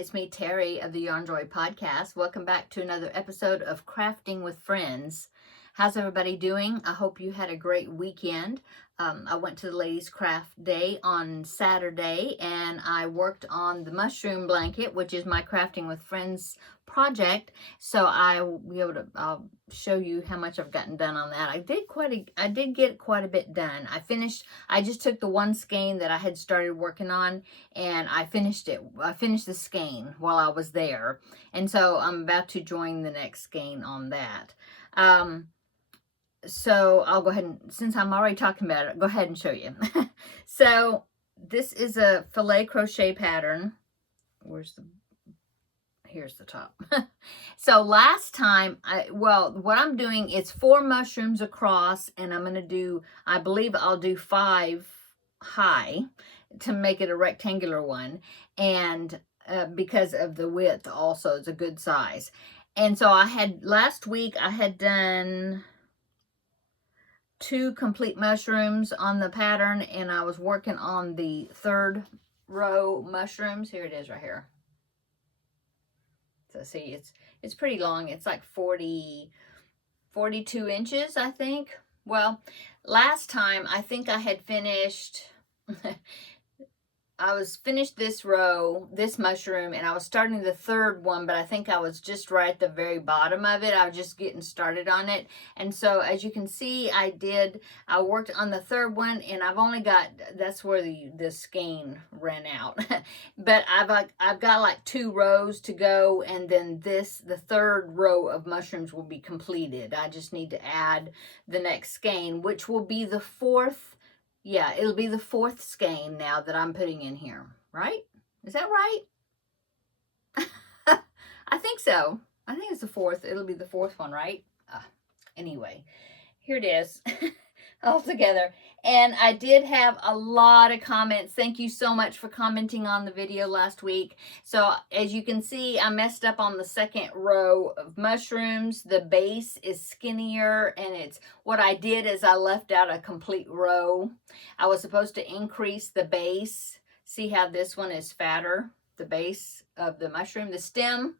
it's me, Terry of the Yarn Joy podcast. Welcome back to another episode of Crafting with Friends. How's everybody doing? I hope you had a great weekend. I went to the Ladies Craft Day on Saturday and I worked on the mushroom blanket, which is my Crafting with Friends project. So I'll show you how much I've gotten done on that. I did get quite a bit done. I just took the one skein that I had started working on and I finished it. I finished the skein while I was there. And so I'm about to join the next skein on that. So I'll go ahead and, since I'm already talking about it, go ahead and show you. So this is a filet crochet pattern. Here's the top. So last time, what I'm doing is 4 mushrooms across, and I'm going to do, I believe I'll do 5 high to make it a rectangular one. And because of the width also, it's a good size. And so last week I had done 2 complete mushrooms on the pattern, and I was working on the 3rd row mushrooms. Here it is right here. So see, it's pretty long. It's like 42 inches, I think. Well, last time I think I had finished finished this row, this mushroom, and I was starting the 3rd one, but I think I was just right at the very bottom of it. I was just getting started on it. And so as you can see, I worked on the 3rd one, and I've only got, that's where the skein ran out. But I've got like 2 rows to go, and then the 3rd row of mushrooms will be completed. I just need to add the next skein, which will be the 4th. Yeah, it'll be the 4th skein now that I'm putting in here, right? Is that right? I think so. I think it's the 4th. It'll be the 4th one, right? Anyway, here it is all together. And I did have a lot of comments. Thank you so much for commenting on the video last week. So as you can see, I messed up on the 2nd row of mushrooms. The base is skinnier, and what I did is I left out a complete row. I was supposed to increase the base. See how this one is fatter, the base of the mushroom, the stem.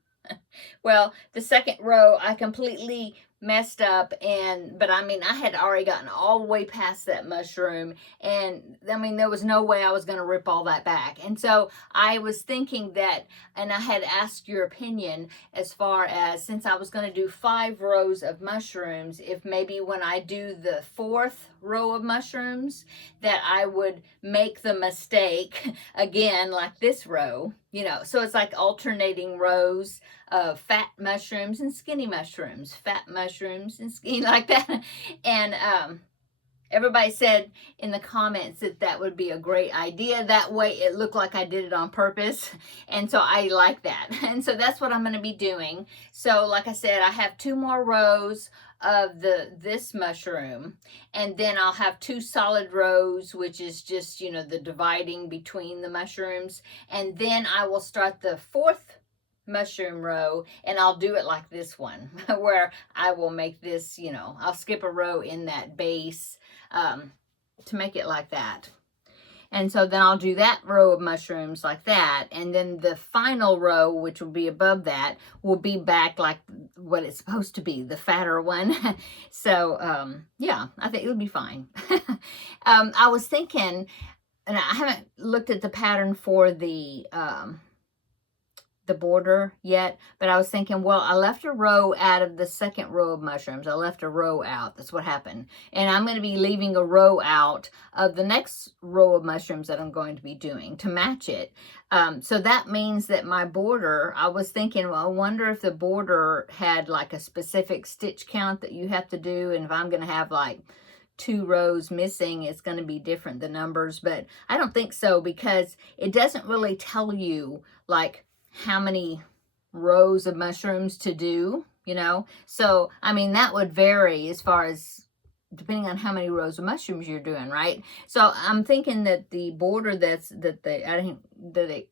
Well, the 2nd row I completely messed up, but I mean, I had already gotten all the way past that mushroom, and I mean, there was no way I was going to rip all that back. And so I was thinking that, and I had asked your opinion as far as, since I was going to do 5 rows of mushrooms, if maybe when I do the 4th row of mushrooms that I would make the mistake again, like this row, so it's like alternating rows of fat mushrooms and skinny mushrooms, fat mushrooms and skinny, like that. And everybody said in the comments that would be a great idea. That way it looked like I did it on purpose. And so I like that. And so that's what I'm going to be doing. So like I said, I have 2 more rows of this mushroom, and then I'll have 2 solid rows, which is just, the dividing between the mushrooms. And then I will start the 4th mushroom row, and I'll do it like this one where I will make this, I'll skip a row in that base to make it like that. And so then I'll do that row of mushrooms like that, and then the final row, which will be above that, will be back like what it's supposed to be, the fatter one. So yeah, I think it'll be fine. I was thinking, and I haven't looked at the pattern for the border yet, but I was thinking, well, I left a row out of the 2nd row of mushrooms. I left a row out. That's what happened. And I'm going to be leaving a row out of the next row of mushrooms that I'm going to be doing to match it. So that means that my border, I was thinking, well, I wonder if the border had like a specific stitch count that you have to do, and if I'm going to have like 2 rows missing, it's going to be different, the numbers. But I don't think so, because it doesn't really tell you like how many rows of mushrooms to do, so I mean, that would vary as far as depending on how many rows of mushrooms you're doing, right? So I'm thinking that the border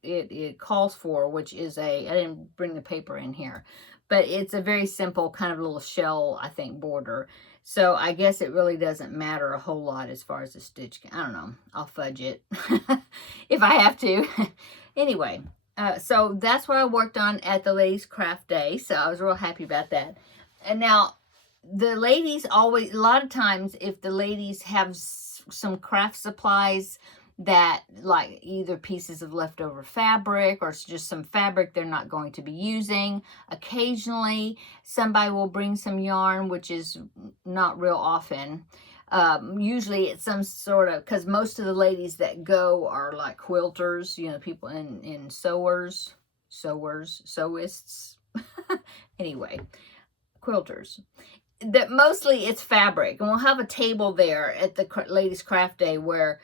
it calls for, which is I didn't bring the paper in here, but it's a very simple kind of little shell, I think, border. So I guess it really doesn't matter a whole lot as far as the stitch. I don't know. I'll fudge it if I have to. Anyway, So that's what I worked on at the Ladies Craft Day. So I was real happy about that. And now the ladies always, a lot of times, if the ladies have some craft supplies that, like either pieces of leftover fabric or just some fabric they're not going to be using, occasionally somebody will bring some yarn, which is not real often. Usually it's some sort of, because most of the ladies that go are like quilters, you know, people in sewists. Anyway, quilters. That mostly it's fabric, and we'll have a table there at the Ladies Craft Day where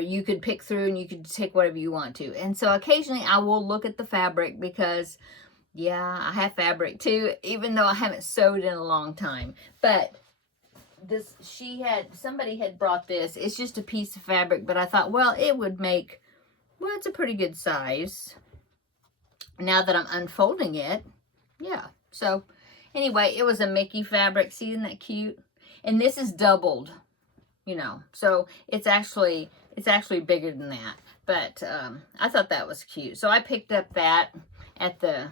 you could pick through and you could take whatever you want to. And so occasionally I will look at the fabric because, yeah, I have fabric too, even though I haven't sewed in a long time. But this, somebody had brought this. It's just a piece of fabric, but I thought, well, it would make, well, it's a pretty good size. Now that I'm unfolding it, yeah. So anyway, it was a Mickey fabric. See, isn't that cute? And this is doubled, you know, so it's actually bigger than that. But I thought that was cute. So I picked up that at the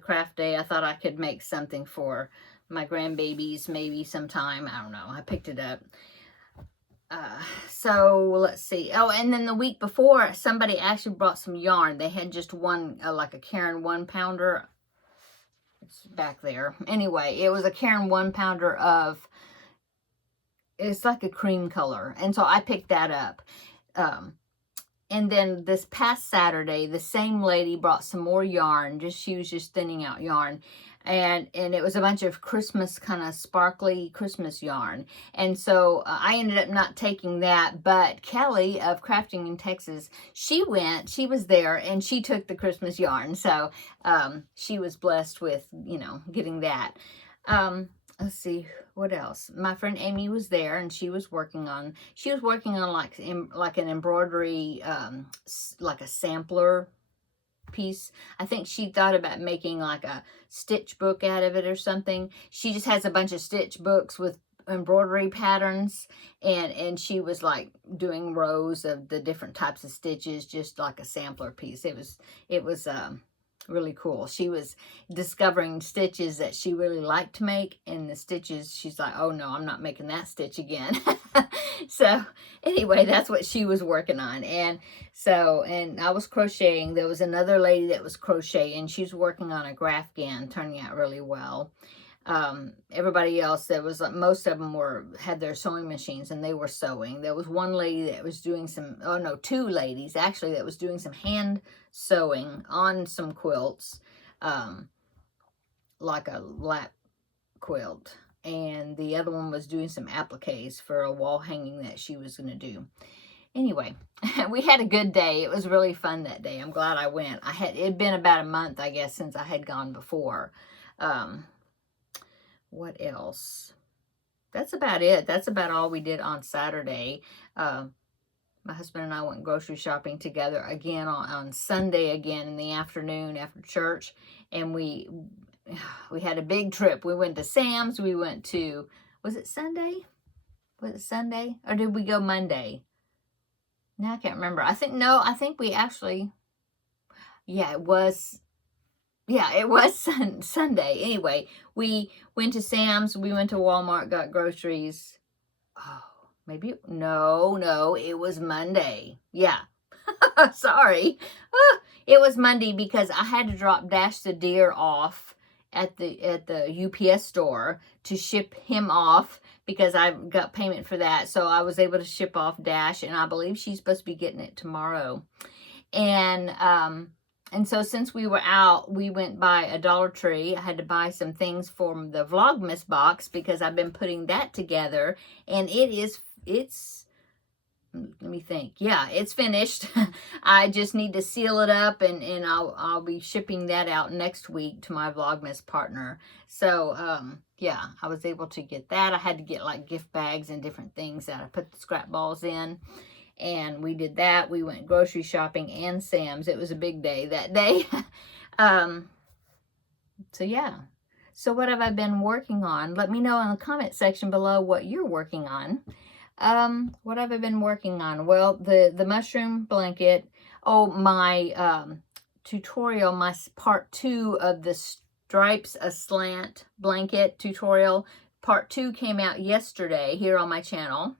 craft day. I thought I could make something for my grandbabies maybe sometime. I don't know. I picked it up. So let's see. Oh, and then the week before, somebody actually brought some yarn. They had just one, like a Caron 1-pounder. It's back there. Anyway, it was a Caron 1-pounder of, it's like a cream color. And so I picked that up. And then this past Saturday, the same lady brought some more yarn. She was just thinning out yarn. And it was a bunch of Christmas, kind of sparkly Christmas yarn. And so I ended up not taking that, but Kelly of Crafting in Texas, she was there, and she took the Christmas yarn. So she was blessed with, you know, getting that. Let's see, what else? My friend Amy was there, and she was working on like an embroidery, like a sampler piece. I think she thought about making like a stitch book out of it or something. She just has a bunch of stitch books with embroidery patterns, and she was like doing rows of the different types of stitches, just like a sampler piece. It was really cool. She was discovering stitches that she really liked to make, and the stitches, she's like, oh no, I'm not making that stitch again. So anyway, that's what she was working on. And so, and I was crocheting. There was another lady that was crocheting. She's working on a Grafgan, turning out really well. Everybody else, there was like, most of them had their sewing machines, and they were sewing. There was one lady that was doing two ladies actually that was doing some hand sewing on some quilts, like a lap quilt, and the other one was doing some appliques for a wall hanging that she was going to do. Anyway, we had a good day. It was really fun that day. I'm glad I went. It'd been about a month, I guess, since I had gone before. What else? That's about it. That's about all we did on Saturday. My husband and I went grocery shopping together again on Sunday, again in the afternoon after church. And we had a big trip. We went to Sam's. We went to, was it Sunday? Was it Sunday? Or did we go Monday? Now I can't remember. I think we actually, yeah, it was Sunday. Anyway, we went to Sam's. We went to Walmart, got groceries. Oh, maybe, no, it was Monday. Yeah. Sorry. It was Monday because I had to drop Dash the deer off at the UPS store to ship him off because I got payment for that. So I was able to ship off Dash, and I believe she's supposed to be getting it tomorrow. And so since we were out, we went by a Dollar Tree. I had to buy some things for the Vlogmas box because I've been putting that together, and it's, let me think. Yeah, it's finished. I just need to seal it up, and I'll be shipping that out next week to my Vlogmas partner. So, yeah, I was able to get that. I had to get like gift bags and different things that I put the scrap balls in. And we did that. We went grocery shopping and Sam's. It was a big day that day. So yeah. So what have I been working on? Let me know in the comment section below what you're working on. What have I been working on? Well, the mushroom blanket. Oh, my tutorial, my part 2 of the Stripes Aslant blanket tutorial. Part 2 came out yesterday here on my channel.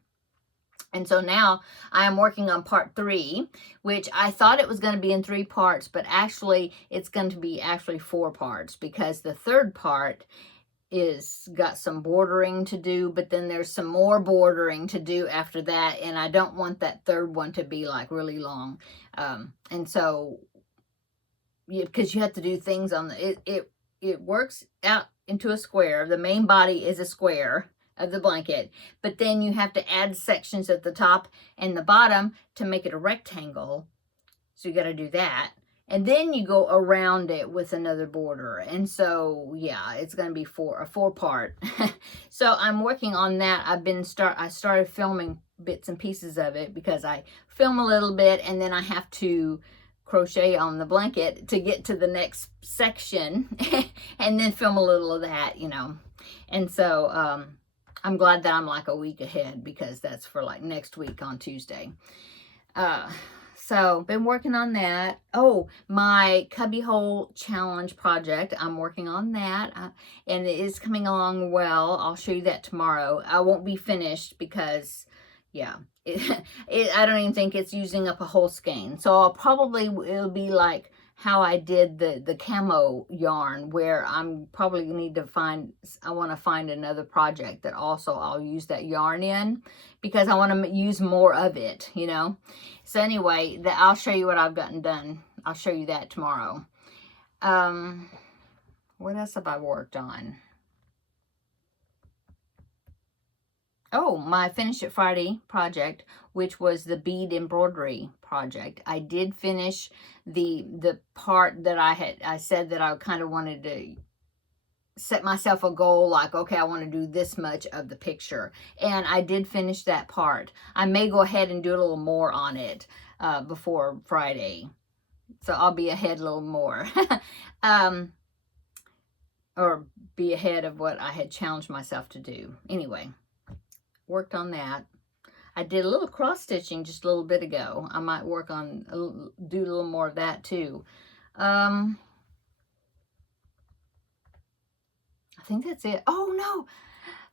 And so now I am working on part 3, which I thought it was going to be in 3 parts, but actually it's going to be actually 4 parts, because the third part is got some bordering to do, but then there's some more bordering to do after that, and I don't want that third one to be like really long. And so, because you have to do things on the, it works out into a square. The main body is a square of the blanket, but then you have to add sections at the top and the bottom to make it a rectangle. So you got to do that, and then you go around it with another border. And so yeah, it's going to be a 4-part. So I'm working on that. I started filming bits and pieces of it, because I film a little bit and then I have to crochet on the blanket to get to the next section and then film a little of that, you know. And so I'm glad that I'm like a week ahead, because that's for like next week on Tuesday. So been working on that. Oh, my cubbyhole challenge project, I'm working on that, and it is coming along well. I'll show you that tomorrow. I won't be finished because, yeah, I don't even think it's using up a whole skein. So it'll be like how I did the camo yarn, where I'm probably need to I want to find another project that also I'll use that yarn in, because I want to use more of it, you know. So anyway, I'll show you what I've gotten done. I'll show you that tomorrow. What else have I worked on? Oh, my Finish It Friday project, which was the bead embroidery project. I did finish the part that I said that I kind of wanted to set myself a goal, like, okay, I want to do this much of the picture. And I did finish that part. I may go ahead and do a little more on it before Friday. So I'll be ahead a little more. Or be ahead of what I had challenged myself to do. Anyway, worked on that. I did a little cross stitching just a little bit ago. I might work on, do a little more of that too. I think that's it. Oh no,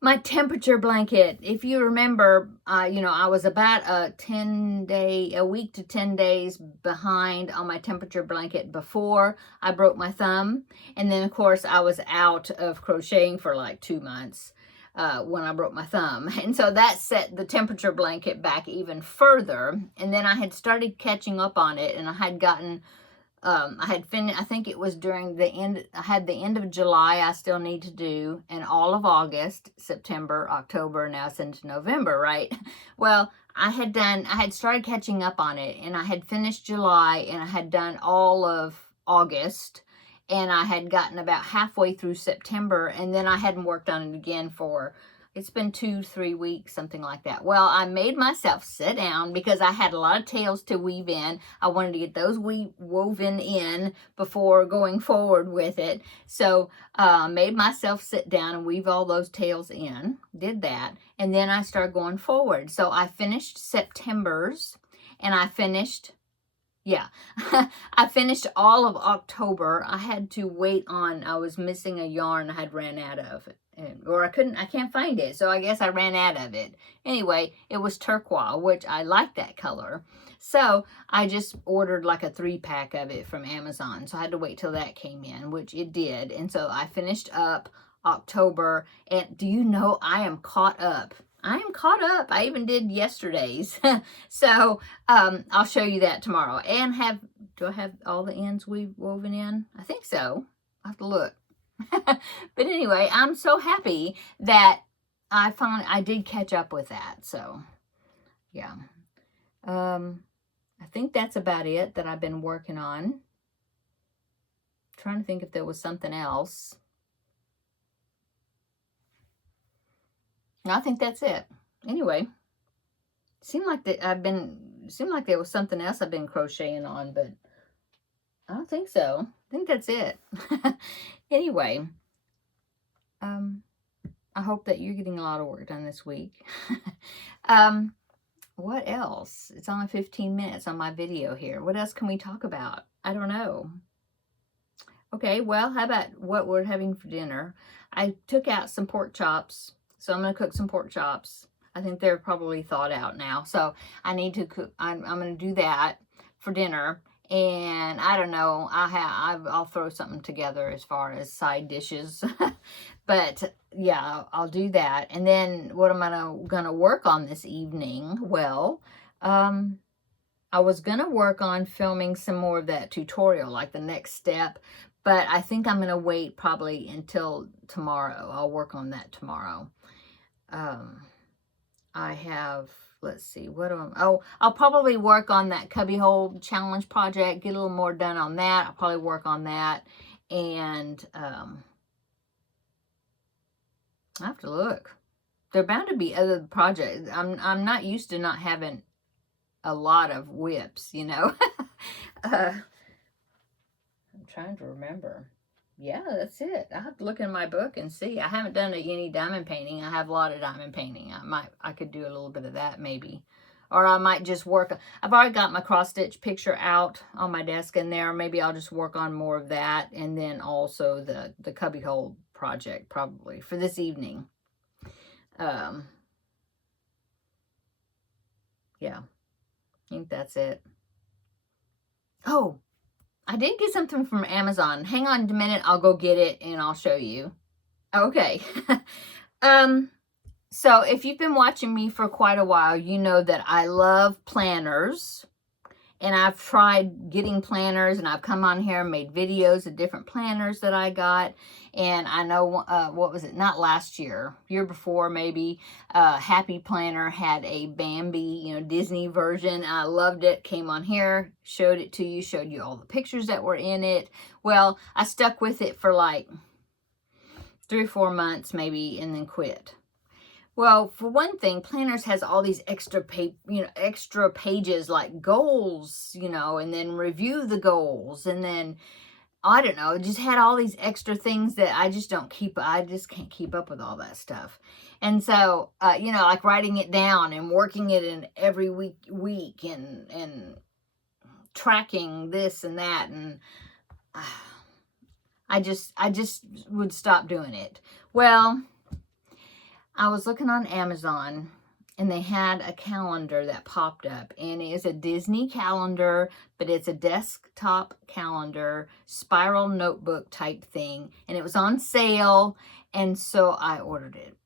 my temperature blanket. If you remember, you know, I was about a week to 10 days behind on my temperature blanket before I broke my thumb. And then of course I was out of crocheting for like 2 months. When I broke my thumb. And so that set the temperature blanket back even further. And then I had started catching up on it, and I had gotten, I had finished, I think it was during the end, I had the end of July I still need to do, and all of August, September, October, now it's into November, right? Well, I had started catching up on it, and I had finished July, and I had done all of August, and I had gotten about halfway through September, and then I hadn't worked on it again for, it's been 2-3 weeks, something like that. Well, I made myself sit down because I had a lot of tails to weave in. I wanted to get those woven in before going forward with it. So made myself sit down and weave all those tails in, did that, and then I started going forward. So I finished September's, and I finished, yeah, I finished all of October. I had to wait on, I was missing a yarn I had ran out of, or I can't find it. So I guess I ran out of it. Anyway, it was turquoise, which I like that color. So I just ordered like a 3-pack of it from Amazon. So I had to wait till that came in, which it did. And so I finished up October, and do you know, I am caught up. I am caught up. I even did yesterday's. So I'll show you that tomorrow. And do I have all the ends woven in? I think so. I'll have to look. But anyway, I'm so happy that I did catch up with that. So yeah. I think that's about it that I've been working on. Trying to think if there was something else. I think that's it. Anyway, seemed like there was something else I've been crocheting on, but I don't think so. I think that's it. Anyway, I hope that you're getting a lot of work done this week. What else? It's only 15 minutes on my video here. What else can we talk about? I don't know. Okay, well, how about what we're having for dinner? I took out some pork chops, so I'm going to cook some pork chops. I think they're probably thawed out now, so I need to cook. I'm going to do that for dinner, and I don't know. I'll throw something together as far as side dishes, but yeah, I'll do that. And then what am I gonna work on this evening? Well, I was gonna work on filming some more of that tutorial, like the next step. But I think I'm going to wait probably until tomorrow. I'll work on that tomorrow. I have, let's see, I'll probably work on that cubbyhole challenge project, get a little more done on that. I'll probably work on that. And I have to look. There are bound to be other projects. I'm not used to not having a lot of whips, you know. I'm trying to remember. Yeah, that's it. I have to look in my book and see. I haven't done any diamond painting. I have a lot of diamond painting. I could do a little bit of that maybe. Or I might just work. I've already got my cross stitch picture out on my desk in there. Maybe I'll just work on more of that. And then also the cubbyhole project probably for this evening. Yeah. I think that's it. Oh, I did get something from Amazon. Hang on a minute. I'll go get it and I'll show you. Okay. So if you've been watching me for quite a while, you know that I love planners. And I've tried getting planners, and I've come on here and made videos of different planners that I got. And I know, what was it? Not last year, year before maybe, Happy Planner had a Bambi, Disney version. I loved it. Came on here, showed it to you, showed you all the pictures that were in it. Well, I stuck with it for like 3 or 4 months maybe, and then quit. Well, for one thing, planners has all these extra extra pages like goals, and then review the goals, and then I don't know, it just had all these extra things that I just can't keep up with all that stuff. And so, like writing it down and working it in every week and tracking this and that, and I just would stop doing it. Well, I was looking on Amazon, and they had a calendar that popped up, and it is a Disney calendar, but it's a desktop calendar, spiral notebook type thing, and it was on sale, and so I ordered it.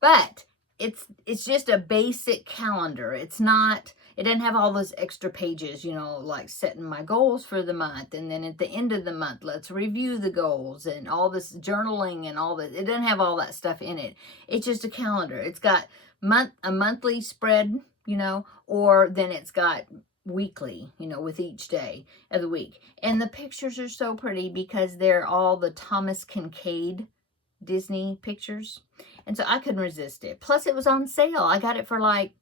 But it's just a basic calendar. It doesn't have all those extra pages, like setting my goals for the month. And then at the end of the month, let's review the goals and all this journaling and all that. It doesn't have all that stuff in it. It's just a calendar. It's got a monthly spread, or then it's got weekly, with each day of the week. And the pictures are so pretty because they're all the Thomas Kincaid Disney pictures. And so I couldn't resist it. Plus it was on sale. I got it for like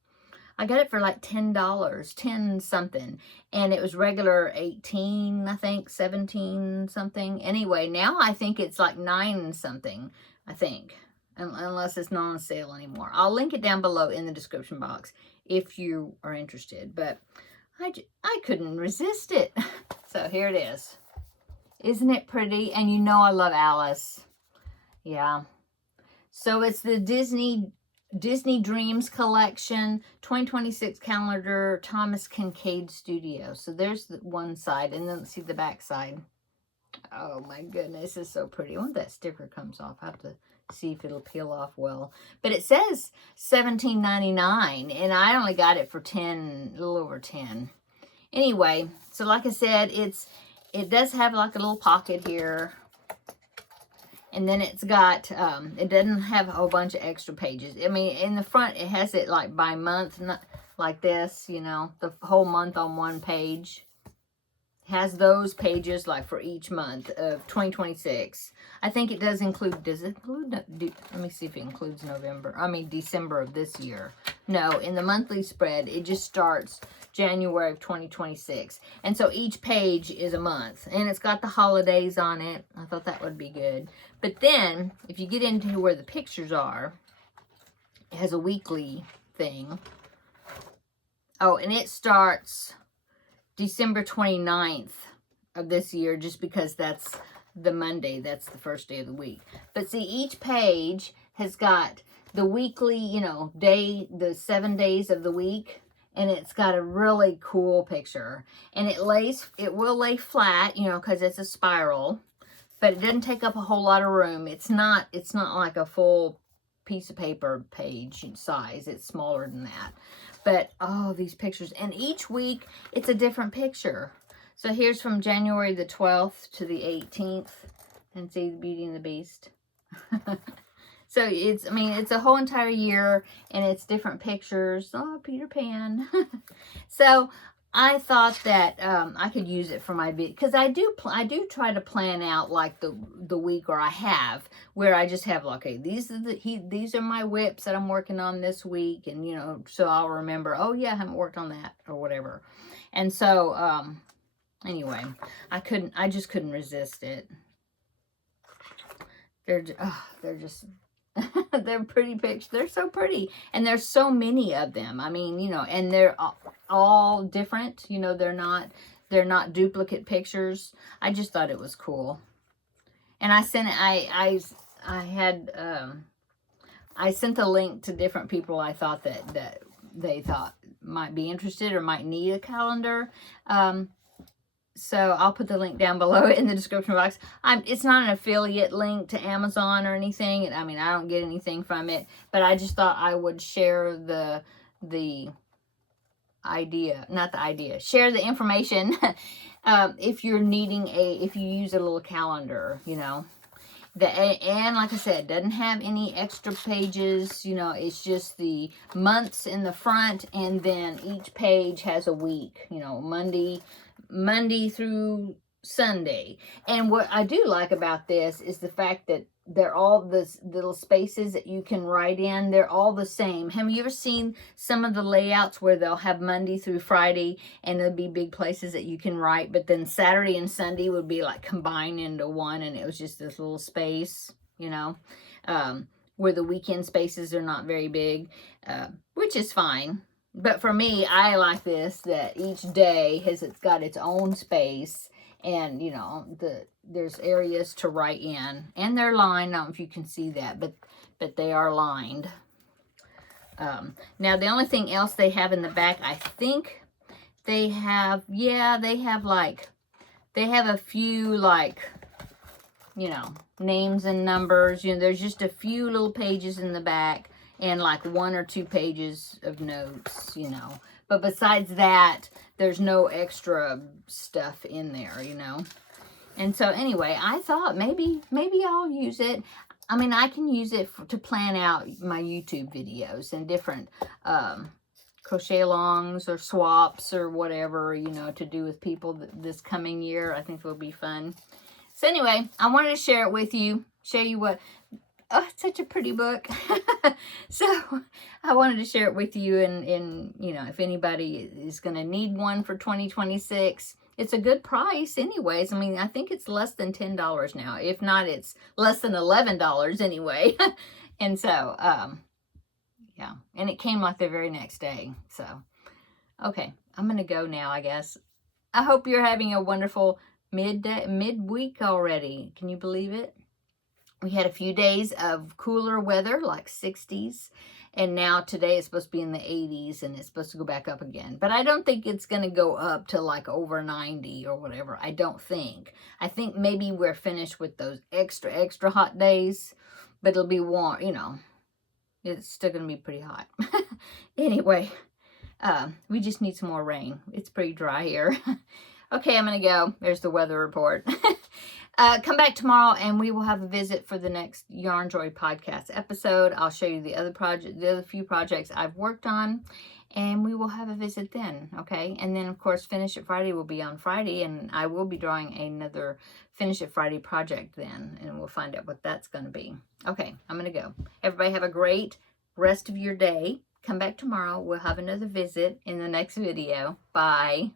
$10, 10 something. And it was regular 18, I think, 17 something. Anyway, now I think it's like 9 something, I think. Unless it's not on sale anymore. I'll link it down below in the description box if you are interested. But I couldn't resist it. So here it is. Isn't it pretty? And I love Alice. Yeah. So it's the Disney Dreams Collection 2026 calendar, Thomas Kincaid Studio. So there's the one side, and then let's see the back side. Oh my goodness, it's so pretty. Once that sticker comes off, I have to see if it'll peel off well. But it says $17.99, and I only got it for a little over 10. Anyway, so like I said, it does have like a little pocket here. And then it's got, it doesn't have a whole bunch of extra pages. I mean, in the front, it has it like by month, not like this, the whole month on one page. It has those pages like for each month of 2026. I think it does include, let me see if it includes December of this year. No, in the monthly spread, it just starts January of 2026. And so each page is a month. And it's got the holidays on it. I thought that would be good. But then, if you get into where the pictures are, it has a weekly thing. Oh, and it starts December 29th of this year, just because that's the Monday. That's the first day of the week. But see, each page has got the weekly, you know, day, the 7 days of the week. And it's got a really cool picture. And it will lay flat, you know, because it's a spiral. But it doesn't take up a whole lot of room. It's not like a full piece of paper page size. It's smaller than that. But, oh, these pictures. And each week, it's a different picture. So here's from January the 12th to the 18th. And see the Beauty and the Beast. So it's, I mean, it's a whole entire year. And it's different pictures. Oh, Peter Pan. So I thought that I could use it for my video, because I do try to plan out like the week, or I have, where I just have, okay, these are my whips that I'm working on this week, and you know, so I'll remember, oh yeah, I haven't worked on that or whatever. And so anyway, I just couldn't resist it. They're just they're pretty pictures. They're so pretty. And there's so many of them. I mean, you know, and they're all different. You know, they're not duplicate pictures. I just thought it was cool. And I sent I sent the link to different people I thought that they thought might be interested or might need a calendar. So I'll put the link down below in the description box. It's not an affiliate link to Amazon or anything. I mean, I don't get anything from it, but I just thought I would share the idea, not the idea, share the information if you're needing if you use a little calendar, you know. And like I said, doesn't have any extra pages, you know, it's just the months in the front, and then each page has a week, you know, Monday through Sunday. And what I do like about this is the fact that they're all the little spaces that you can write in. They're all the same. Have you ever seen some of the layouts where they'll have Monday through Friday and there'll be big places that you can write, but then Saturday and Sunday would be like combined into one, and it was just this little space, you know, where the weekend spaces are not very big, which is fine. But for me, I like this, that each day it's got its own space, and, you know, there's areas to write in, and they're lined. I don't know if you can see that, but they are lined. Now, the only thing else they have in the back, I think they have, yeah, they have a few, like, you know, names and numbers. You know, there's just a few little pages in the back, and like 1 or 2 pages of notes, you know. But besides that, there's no extra stuff in there, you know. And so anyway, I thought maybe I'll use it. I mean, I can use it to plan out my YouTube videos and different crochet alongs or swaps or whatever, you know, to do with people this coming year. I think it'll be fun. So anyway, I wanted to share it with you, show you what... Oh, it's such a pretty book. So I wanted to share it with you, and you know, if anybody is going to need one for 2026, it's a good price anyways. I mean, I think it's less than $10 now. If not, it's less than $11 anyway. And so, yeah, and it came like the very next day. So, okay, I'm going to go now, I guess. I hope you're having a wonderful midweek already. Can you believe it? We had a few days of cooler weather, like 60s. And now today it's supposed to be in the 80s, and it's supposed to go back up again. But I don't think it's going to go up to like over 90 or whatever. I don't think. I think maybe we're finished with those extra hot days. But it'll be warm, you know. It's still going to be pretty hot. Anyway, we just need some more rain. It's pretty dry here. Okay, I'm going to go. There's the weather report. Come back tomorrow, and we will have a visit for the next Yarn Joy podcast episode. I'll show you the other few projects I've worked on, and we will have a visit then, okay? And then, of course, Finish It Friday will be on Friday, and I will be drawing another Finish It Friday project then, and we'll find out what that's going to be. Okay, I'm going to go. Everybody have a great rest of your day. Come back tomorrow. We'll have another visit in the next video. Bye.